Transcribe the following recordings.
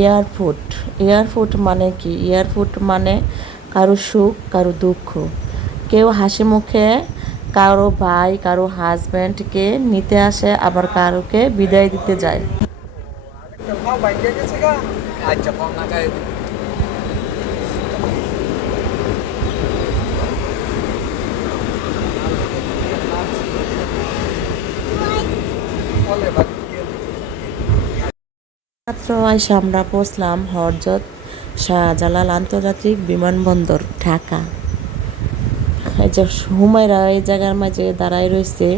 Airport. Airport মানে কি? Airport মানে কারও সুখ, কারও দুঃখ। কেউ হাসি মুখে কারও ভাই, কারও হাজব্যান্ডকে নিতে আসে, আবার কারোকে বিদায় দিতে যায়। মাত্র এসে আমরা পৌঁছলাম হরজত শাহজালাল আন্তর্জাতিক বিমানবন্দর ঢাকা। এই যে হুমায়রা এই জায়গার মাঝে দাঁড়ায় রয়েছে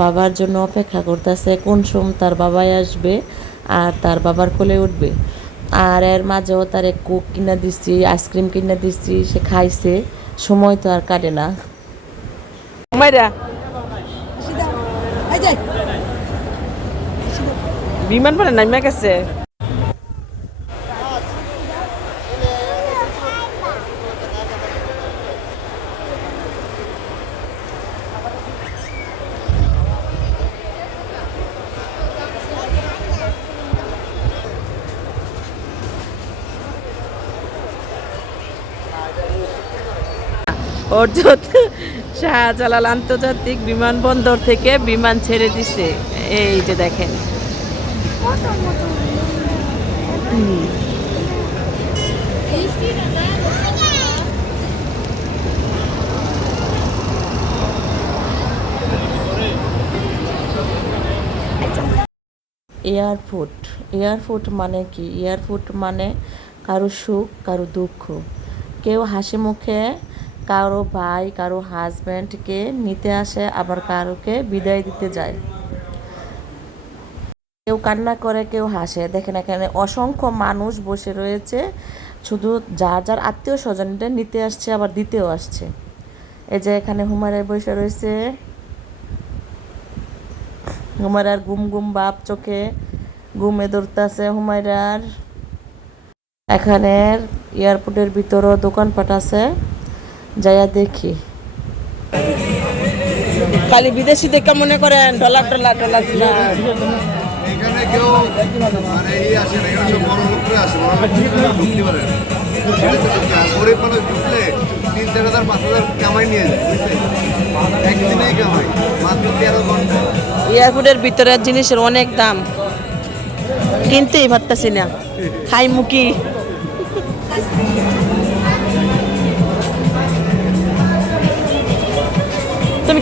বাবার জন্য অপেক্ষা করতেছে কোন সময় তার বাবাই আসবে আর তার বাবার কোলে উঠবে। আর এর মাঝেও তার কোক কিনা দিচ্ছি আইসক্রিম কিনা দিচ্ছি সে খাইছে সময় তো আর কাটে না। হুমায়রা। বিমান পরে নামিয়া গেছে। অর্জত শাহজালাল আন্তর্জাতিক বিমানবন্দর থেকে বিমান ছেড়ে দিছে। এই যে দেখেন। এয়ারপোর্ট। এয়ারপোর্ট মানে কি? এয়ারপোর্ট মানে কারও সুখ, কারও দুঃখ। কেউ হাসি মুখে কারও ভাই, কারও হাজব্যান্ডকে নিতে আসে, আবার কারোকে বিদায় দিতে যায়। কেউ কান্না করে, কেউ হাসে। দেখেন এখানে অসংখ্য মানুষ বসে রয়েছে। শুধু যার যার আত্মীয় স্বজনদের নিতে আসছে, আবার দিতেও আসছে। এই যে এখানে হুমারায় বসে রয়েছে। হুমায়রার গুম গুম বাপ চোখে ঘুমে ধরতেছে হুমায়রার। এখানের এয়ারপোর্টের ভিতরও দোকানপাট আছে। যাইয়া দেখি। খালি বিদেশি দেখে মনে করেন ডলার ডলার ডলার এখানে কেউ মানে এই আসে না এখানে সব বড় লোকরা আসে ঢুকতে পারে না। সেটা তো ঢুকে আর গরিব মানুষ ঢুকলে তিন চার হাজার পাঁচ হাজার কামাই নিয়ে যায় একদিনেই কামাই মাত্র তেরো ঘণ্টা। এয়ারপোর্টের ভিতরের জিনিসের অনেক দাম। কিনতেই পারতাছি না। খাই মুখি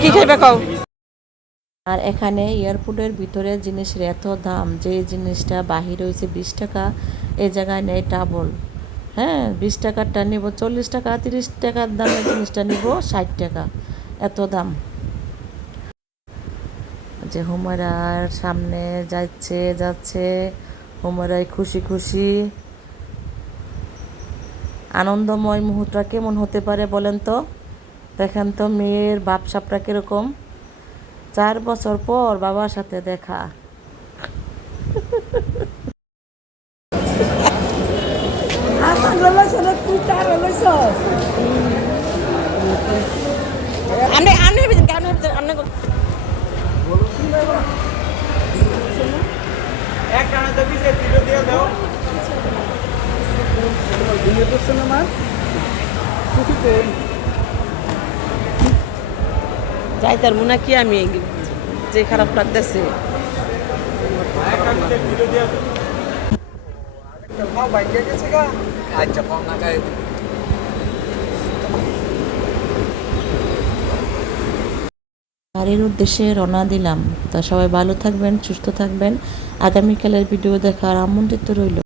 কি খাইবে কও? আর এখানে এয়ারপোর্টের ভিতরে জিনিসের এত দাম, যে জিনিসটা বাহির হয়েছে বিশ টাকা এই জায়গায় নেই ডাবল। হ্যাঁ বিশ টাকারটা নিব, চল্লিশ টাকা, তিরিশ টাকার দামের জিনিসটা নিব, ষাট টাকা। এত দাম। যে হুমারার সামনে যাচ্ছে যাচ্ছে হুমারাই খুশি খুশি। আনন্দময় মুহূর্তটা কেমন হতে পারে বলেন তো? দেখেন তো মেয়ের বাপসাপটা কীরকম। চার বছর পর বাবার সাথে দেখা। আপনি আপনি যাই তার মনে কি আমি যে খারাপ লাগতেছে? বাড়ির উদ্দেশ্যে রওনা দিলাম। তা সবাই ভালো থাকবেন, সুস্থ থাকবেন। আগামীকালের ভিডিও দেখার আমন্ত্রিত রইল।